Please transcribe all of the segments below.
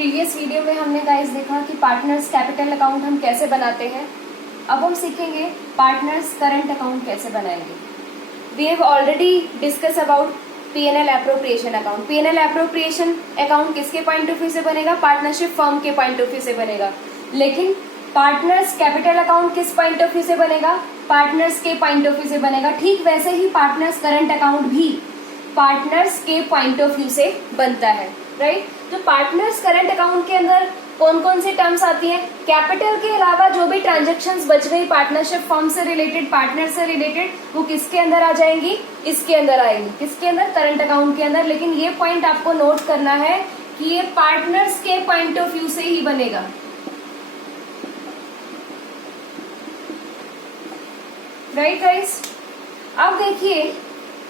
Previous video में हमने guys देखा कि पार्टनर्स कैपिटल अकाउंट हम कैसे बनाते हैं। अब हम सीखेंगे पार्टनर्स करंट अकाउंट कैसे बनाएंगे। We have already discuss about P&L appropriation account. P&L appropriation account किसके पॉइंट ऑफ व्यू से बनेगा? पार्टनरशिप फर्म के पॉइंट ऑफ व्यू से बनेगा। लेकिन पार्टनर्स कैपिटल अकाउंट किस पॉइंट ऑफ व्यू से बनेगा? पार्टनर्स के पॉइंट ऑफ व्यू से बनेगा। ठीक वैसे ही पार्टनर्स करंट अकाउंट भी पार्टनर्स के पॉइंट ऑफ व्यू से बनता है, राइट। तो पार्टनर्स करंट अकाउंट के अंदर कौन कौन सी टर्म्स आती हैं? कैपिटल के अलावा जो भी ट्रांजैक्शंस बच गई पार्टनरशिप फर्म से रिलेटेड, पार्टनर से रिलेटेड, वो किसके अंदर आ जाएंगी? इसके अंदर आएंगी। किसके अंदर? करंट अकाउंट के अंदर। लेकिन ये पॉइंट आपको नोट करना है कि ये पार्टनर्स के पॉइंट ऑफ व्यू से ही बनेगा। राइट गाइस, अब देखिए,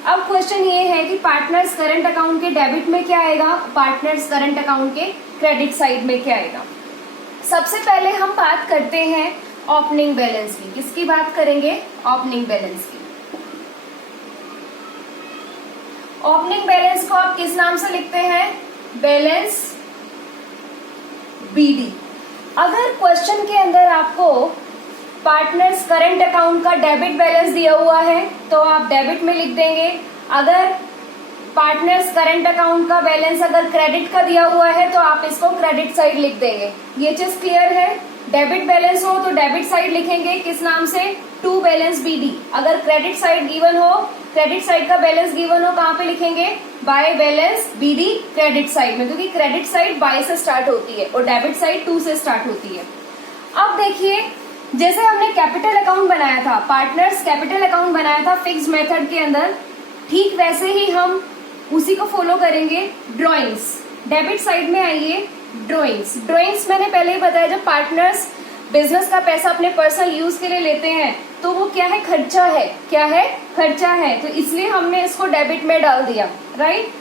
अब क्वेश्चन ये है कि पार्टनर्स करंट अकाउंट के डेबिट में क्या आएगा, पार्टनर्स करंट अकाउंट के क्रेडिट साइड में क्या आएगा। सबसे पहले हम बात करते हैं ओपनिंग बैलेंस की। किसकी बात करेंगे? ओपनिंग बैलेंस की। ओपनिंग बैलेंस को आप किस नाम से लिखते हैं? Balance BD. अगर क्वेश्चन के अंदर आपको पार्टनर्स करंट अकाउंट का डेबिट बैलेंस दिया हुआ है तो आप डेबिट में लिख देंगे। अगर पार्टनर्स करंट अकाउंट का बैलेंस अगर क्रेडिट का दिया हुआ है तो आप इसको क्रेडिट साइड लिख देंगे। ये चीज क्लियर है? डेबिट बैलेंस हो तो डेबिट साइड लिखेंगे किस नाम से? To balance BD. अगर क्रेडिट साइड गिवन हो, क्रेडिट साइड का बैलेंस गिवन हो, कहाँ पे लिखेंगे? By balance BD credit side में, क्योंकि क्रेडिट साइड बाय से स्टार्ट होती है और डेबिट साइड टू से स्टार्ट होती है। अब देखिए, जैसे हमने कैपिटल अकाउंट बनाया था, पार्टनर्स कैपिटल अकाउंट बनाया था फिक्स मेथड के अंदर, ठीक वैसे ही हम उसी को फॉलो करेंगे। ड्रॉइंग्स, डेबिट साइड में आइए। ड्रॉइंग्स, ड्रॉइंग्स मैंने पहले ही बताया, जब पार्टनर्स बिजनेस का पैसा अपने पर्सनल यूज के लिए लेते हैं तो वो क्या है? खर्चा है। क्या है? खर्चा है। तो इसलिए हमने इसको डेबिट में डाल दिया, राइट।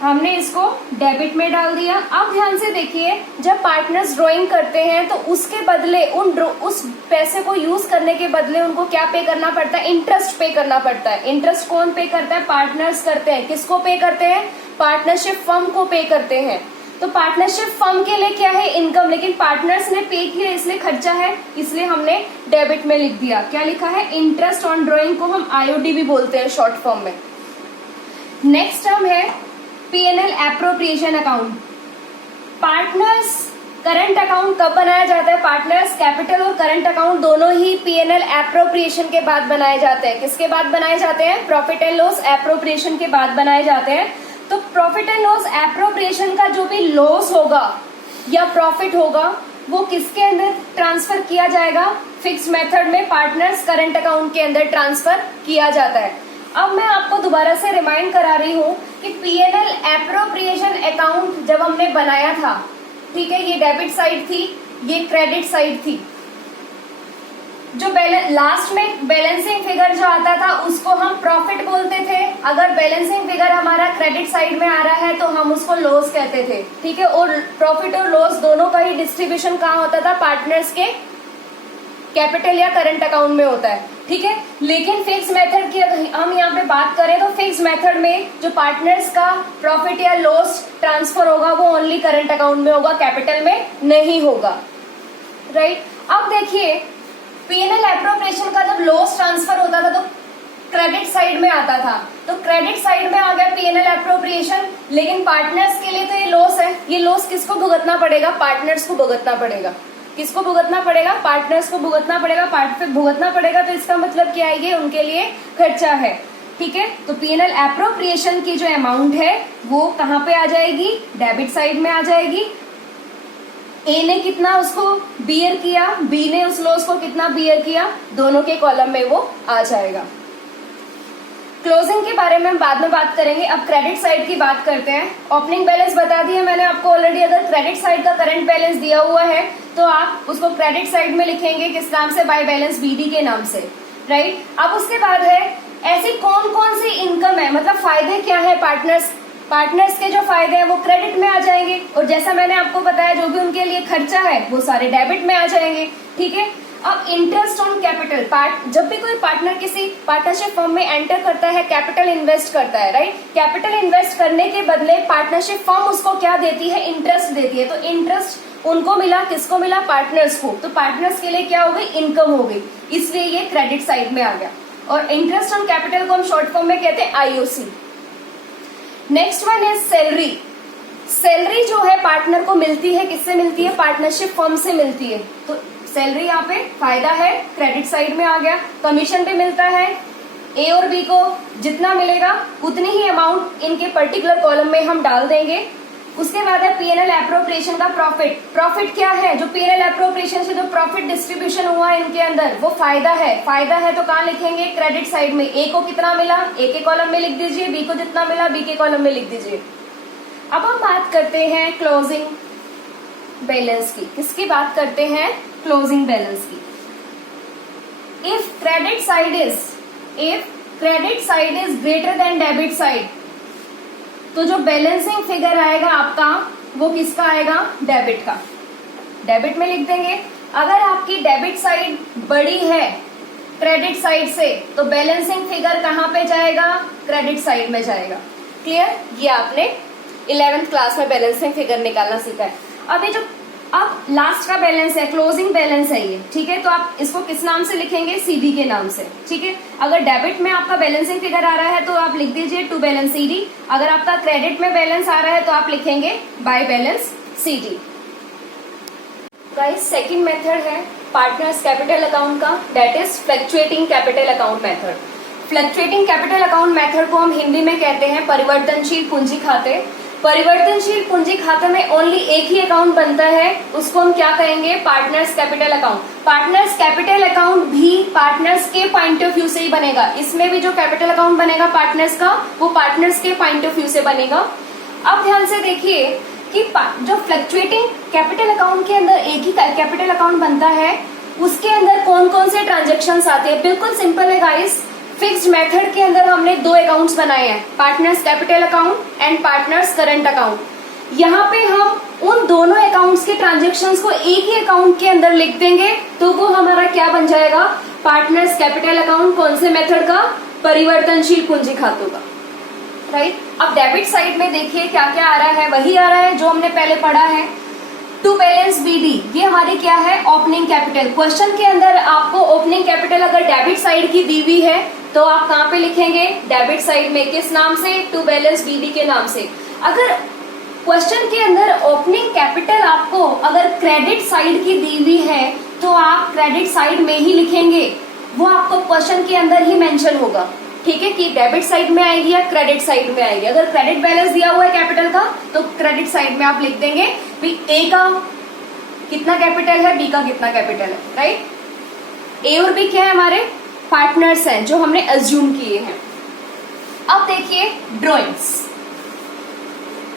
हमने इसको डेबिट में डाल दिया। अब ध्यान से देखिए, जब पार्टनर्स ड्राइंग करते हैं तो उसके बदले उस पैसे को यूज करने के बदले उनको क्या पे करना पड़ता है? इंटरेस्ट पे करना पड़ता है। इंटरेस्ट कौन पे करता है? पार्टनर्स करते हैं। किसको पे करते हैं? पार्टनरशिप फर्म को पे करते हैं। तो पार्टनरशिप फर्म के लिए क्या है? इनकम। लेकिन पार्टनर्स ने पे किया इसलिए खर्चा है, इसलिए हमने डेबिट में लिख दिया। क्या लिखा है? इंटरेस्ट ऑन ड्राइंग को हम IOD भी बोलते हैं शॉर्ट फॉर्म में। नेक्स्ट टर्म है P&L appropriation account. Partners current account कब बनाया जाता है? पार्टनर्स कैपिटल और करंट अकाउंट दोनों ही P&L एप्रोप्रिएशन के बाद बनाए जाते हैं। किसके बाद बनाए जाते हैं? प्रॉफिट एंड लॉस एप्रोप्रिएशन के बाद बनाए जाते हैं। तो प्रॉफिट एंड लॉस एप्रोप्रिएशन का जो भी लॉस होगा या प्रॉफिट होगा वो किसके अंदर ट्रांसफर किया जाएगा? फिक्स मेथड में पार्टनर्स करंट अकाउंट के अंदर ट्रांसफर किया जाता है। अब मैं आपको दोबारा से रिमाइंड करा रही हूँ कि P&L एप्रोप्रिएशन अकाउंट जब हमने बनाया था, ठीक है, ये डेबिट साइड थी, ये क्रेडिट साइड थी। जो लास्ट में बैलेंसिंग फिगर जो आता था उसको हम प्रॉफिट बोलते थे। अगर बैलेंसिंग फिगर हमारा क्रेडिट साइड में आ रहा है तो हम उसको लॉस कहते थे, ठीक है। और प्रॉफिट और लॉस दोनों का ही डिस्ट्रीब्यूशन कहाँ होता था? पार्टनर्स के कैपिटल या करंट अकाउंट में होता है, ठीक है। लेकिन फिक्स मेथड की हम यहाँ पे बात करें तो फिक्स मेथड में जो पार्टनर्स का प्रॉफिट या लॉस ट्रांसफर होगा वो ओनली करंट अकाउंट में होगा, कैपिटल में नहीं होगा, राइट। अब देखिए, P&L एप्रोप्रिएशन का जब लॉस ट्रांसफर होता था तो क्रेडिट साइड में आता था, तो क्रेडिट साइड में आ गया P&L एप्रोप्रिएशन। लेकिन पार्टनर्स के लिए तो ये लॉस है, ये लॉस किसको भुगतना पड़ेगा? पार्टनर्स को भुगतना पड़ेगा। किसको भुगतना पड़ेगा? पार्टनर्स को भुगतना पड़ेगा। भुगतना पड़ेगा तो इसका मतलब क्या है? ये उनके लिए खर्चा है, ठीक है। तो P&L एप्रोप्रिएशन की जो अमाउंट है वो कहाँ पे आ जाएगी? डेबिट साइड में आ जाएगी। A ने कितना उसको बियर किया, B ने उस लॉस को कितना बियर किया, दोनों के कॉलम में वो आ जाएगा। क्लोजिंग के बारे में हम बाद में बात करेंगे। अब क्रेडिट साइड की बात करते हैं। ओपनिंग बैलेंस बता दिया मैंने आपको ऑलरेडी। अगर क्रेडिट साइड का करंट बैलेंस दिया हुआ है तो आप उसको क्रेडिट साइड में लिखेंगे किस नाम से? बाय बैलेंस BD के नाम से, राइट। अब उसके बाद है ऐसी कौन कौन सी इनकम है, मतलब फायदे क्या है? पार्टनर्स के जो फायदे हैं वो क्रेडिट में आ जाएंगे और जैसा मैंने आपको बताया जो भी उनके लिए खर्चा है वो सारे डेबिट में आ जाएंगे, ठीक है। अब इंटरेस्ट ऑन कैपिटल, जब भी कोई पार्टनर किसी पार्टनरशिप फर्म में एंटर करता है, कैपिटल इन्वेस्ट करता है, राइट। कैपिटल इन्वेस्ट करने के बदले पार्टनरशिप फर्म उसको क्या देती है, इंटरेस्ट देती है। तो इंटरेस्ट उनको मिला, किसको मिला, पार्टनर्स को। तो पार्टनर्स के लिए क्या हो गई, इनकम हो गई, इसलिए ये क्रेडिट साइड में आ गया। और इंटरेस्ट ऑन कैपिटल को हम शॉर्ट फॉर्म में कहते हैं आईओसी। नेक्स्ट वन है सैलरी। सैलरी जो है पार्टनर को मिलती है, किससे मिलती है, पार्टनरशिप फर्म से मिलती है। तो सैलरी यहाँ पे फायदा है, क्रेडिट साइड में आ गया। कमीशन भी मिलता है, ए और बी को जितना मिलेगा उतनी ही अमाउंट इनके पर्टिकुलर कॉलम में हम डाल देंगे। उसके बाद है पीएनएल एप्रोप्रिएशन का प्रॉफिट। प्रॉफिट क्या है, जो पीएनएल एप्रोप्रिएशन से जो प्रॉफिट डिस्ट्रीब्यूशन हुआ है इनके अंदर, वो फायदा है। फायदा है तो कहाँ लिखेंगे, क्रेडिट साइड में। ए को कितना मिला, ए के कॉलम में लिख दीजिए, बी को जितना मिला बी के कॉलम में लिख दीजिए। अब हम बात करते हैं क्लोजिंग बैलेंस की। किसकी बात करते हैं, क्लोजिंग बैलेंस की। If credit side is greater than debit side, तो जो बैलेंसिंग फिगर आएगा आपका वो किसका आएगा, डेबिट का। डेबिट में लिख देंगे। अगर आपकी डेबिट साइड बड़ी है क्रेडिट साइड से, तो बैलेंसिंग फिगर कहां पे जाएगा, क्रेडिट साइड में जाएगा। क्लियर, ये आपने 11th क्लास में बैलेंसिंग फिगर निकालना सीखा है। अब लास्ट का बैलेंस है, क्लोजिंग बैलेंस है ये, ठीक है। तो आप इसको किस नाम से लिखेंगे, सीडी के नाम से, ठीक है। अगर डेबिट में आपका बैलेंसिंग फिगर आ रहा है तो आप लिख दीजिए टू बैलेंस सीडी। अगर आपका क्रेडिट में बैलेंस आ रहा है तो आप लिखेंगे by balance CD. Guys, second method है पार्टनर्स कैपिटल अकाउंट का, that is fluctuating capital account method. Fluctuating capital account method को हम हिंदी में कहते हैं परिवर्तनशील पूंजी खाते। परिवर्तनशील पूंजी खाते में ओनली एक ही अकाउंट बनता है, उसको हम क्या कहेंगे, partners capital account. Partners capital account भी पार्टनर्स के पॉइंट ऑफ व्यू से ही बनेगा। इसमें भी जो कैपिटल अकाउंट बनेगा पार्टनर्स का, वो पार्टनर्स के पॉइंट ऑफ व्यू से बनेगा। अब ध्यान से देखिए कि जो फ्लक्चुएटिंग कैपिटल अकाउंट के अंदर एक ही कैपिटल अकाउंट बनता है, उसके अंदर कौन कौन से ट्रांजेक्शन आते हैं, बिल्कुल सिंपल है गाइस। फिक्स्ड मेथड के अंदर हमने दो अकाउंट्स बनाए हैं, partners capital account and partners current account. यहाँ पे हम उन दोनों अकाउंट्स के ट्रांजेक्शन्स को एक ही अकाउंट के अंदर लिख देंगे, तो वो हमारा क्या बन जाएगा, पार्टनर्स कैपिटल अकाउंट। कौन से मेथड का, परिवर्तनशील पूंजी खातों का, राइट। अब डेबिट साइड में देखिए क्या क्या आ रहा है, वही आ रहा है जो हमने पहले पढ़ा है, टू बैलेंस बीडी। ये हमारी क्या है, ओपनिंग कैपिटल। क्वेश्चन के अंदर आपको ओपनिंग कैपिटल अगर डेबिट साइड की दी हुई है तो आप कहाँ पे लिखेंगे, डेबिट साइड में। किस नाम से, टू बैलेंस बीडी के नाम से। अगर क्वेश्चन के अंदर ओपनिंग कैपिटल आपको अगर क्रेडिट साइड की दी हुई है तो आप क्रेडिट साइड में ही लिखेंगे, वो आपको क्वेश्चन के अंदर ही मेंशन होगा, ठीक है, कि डेबिट साइड में आएगी या क्रेडिट साइड में आएगी। अगर क्रेडिट बैलेंस दिया हुआ है कैपिटल का तो क्रेडिट साइड में आप लिख देंगे भी ए का कितना कैपिटल है, बी का कितना कैपिटल है, राइट। ए और बी क्या है, हमारे पार्टनर्स हैं जो हमने अज्यूम किए हैं। अब देखिए ड्राइंग्स।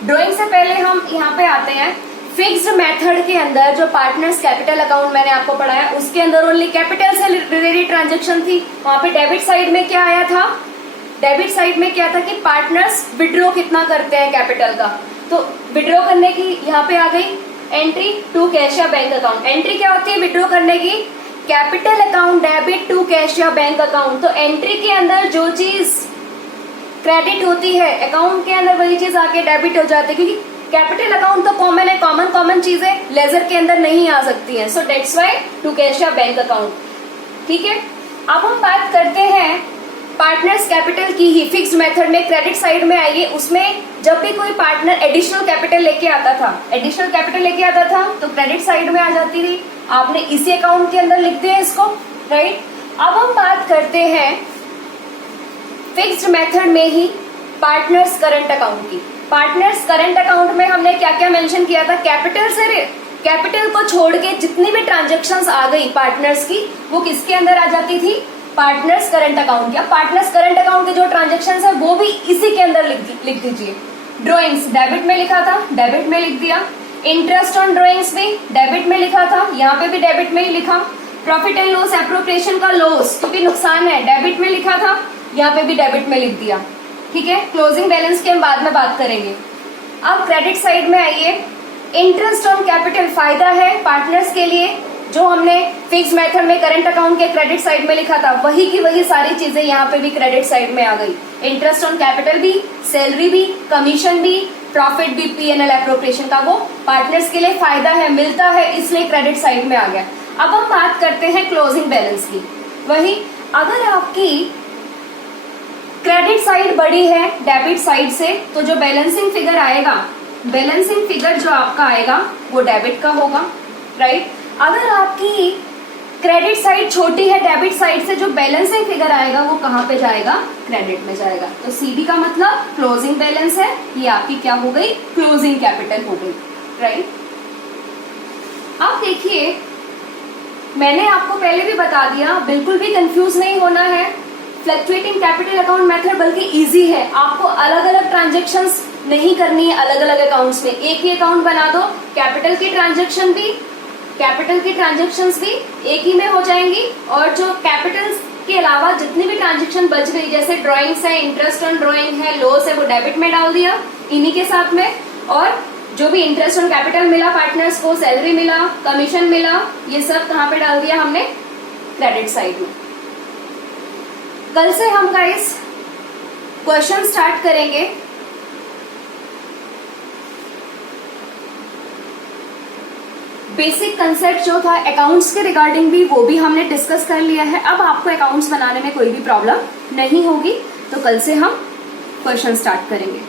ड्राइंग से पहले हम यहाँ पे आते हैं फिक्स्ड मेथड के अंदर। जो पार्टनर्स कैपिटल अकाउंट मैंने आपको पढ़ाया उसके अंदर ओनली कैपिटल से रिलेटेड ट्रांजेक्शन थी। वहां पे डेबिट साइड में क्या आया था, डेबिट साइड में क्या था कि पार्टनर्स विड्रॉ कितना करते हैं कैपिटल का, तो विड्रॉ करने की यहाँ पे आ गई एंट्री टू कैश या बैंक अकाउंट। एंट्री क्या होती है विड्रॉ करने की, capital account debit to cash या बैंक अकाउंट। तो एंट्री के अंदर जो चीज क्रेडिट होती है अकाउंट के अंदर वही चीज आके डेबिट हो जाती है, क्योंकि कैपिटल अकाउंट तो कॉमन है, कॉमन चीजें लेजर के अंदर नहीं आ सकती हैं। So dates why to cash या बैंक अकाउंट, ठीक है। अब हम बात करते हैं पार्टनर्स कैपिटल की ही। फिक्स्ड मेथड में क्रेडिट साइड में आइए, उसमें जब भी कोई पार्टनर एडिशनल कैपिटल लेके आता था तो क्रेडिट साइड में आ जाती थी, आपने इसी अकाउंट के अंदर लिख दिया इसको, राइट। अब हम बात करते हैं फिक्स्ड मेथड में ही पार्टनर्स करंट अकाउंट की। पार्टनर्स करंट अकाउंट में हमने क्या क्या मेंशन किया था, कैपिटल को छोड़ के जितनी भी ट्रांजेक्शन्स आ गई पार्टनर्स की वो किसके अंदर आ जाती थी, पार्टनर्स करंट अकाउंट। या पार्टनर्स करंट अकाउंट के जो ट्रांजेक्शन्स है वो भी इसी के अंदर लिख दीजिए। ड्रॉइंग्स डेबिट में लिखा था, डेबिट में लिख दिया। इंटरेस्ट ऑन ड्रॉइंग्स भी डेबिट में लिखा था, यहाँ पे भी डेबिट में ही लिखा। प्रॉफिट एंड लॉस एप्रोप्रिएशन का लॉस क्योंकि नुकसान है, डेबिट में लिखा था, यहाँ पे भी डेबिट में लिख दिया, ठीक है। क्लोजिंग बैलेंस की हम बाद में बात करेंगे। अब क्रेडिट साइड में आइए, इंटरेस्ट ऑन कैपिटल फायदा है पार्टनर्स के लिए, जो हमने फिक्स मेथड में करंट अकाउंट के क्रेडिट साइड में लिखा था वही की वही सारी चीजें यहाँ पे भी क्रेडिट साइड में आ गई। इंटरेस्ट ऑन कैपिटल भी, सैलरी भी, कमीशन भी, प्रॉफिट भी, P&L एप्रोप्रिएशन का वो पार्टनर्स के लिए फायदा है, मिलता है, इसलिए क्रेडिट साइड में आ गया। अब हम बात करते हैं क्लोजिंग बैलेंस की। वही अगर आपकी क्रेडिट साइड बड़ी है डेबिट साइड से तो जो बैलेंसिंग फिगर आएगा, बैलेंसिंग फिगर जो आपका आएगा वो डेबिट का होगा, राइट। अगर आपकी क्रेडिट साइड छोटी है डेबिट साइड से, जो बैलेंसिंग फिगर आएगा वो कहां पे जाएगा, क्रेडिट में जाएगा। तो सीबी का मतलब क्लोजिंग बैलेंस है, ये आपकी क्या हो गई, क्लोजिंग कैपिटल हो गई, राइट। अब देखिए मैंने आपको पहले भी बता दिया, बिल्कुल भी कंफ्यूज नहीं होना है। फ्लक्चुएटिंग कैपिटल अकाउंट मेथड बल्कि इजी है, आपको अलग अलग ट्रांजेक्शन्स नहीं करनी है अलग अलग अकाउंट्स में, एक ही अकाउंट बना दो, कैपिटल की ट्रांजेक्शन भी, कैपिटल की ट्रांजेक्शन्स भी एक ही में हो जाएंगी, और जो कैपिटल के अलावा जितनी भी ट्रांजेक्शन बच गई, जैसे ड्रॉइंग्स है, इंटरेस्ट ऑन ड्रॉइंग है, लॉस है, वो डेबिट में डाल दिया इन्हीं के साथ में, और जो भी इंटरेस्ट ऑन कैपिटल मिला पार्टनर्स को, सैलरी मिला, कमीशन मिला, ये सब कहां पे डाल दिया हमने, क्रेडिट साइड में। कल से हम गाइस क्वेश्चन स्टार्ट करेंगे। बेसिक कंसेप्ट जो था अकाउंट्स के रिगार्डिंग भी, वो भी हमने डिस्कस कर लिया है। अब आपको अकाउंट्स बनाने में कोई भी प्रॉब्लम नहीं होगी, तो कल से हम क्वेश्चन स्टार्ट करेंगे।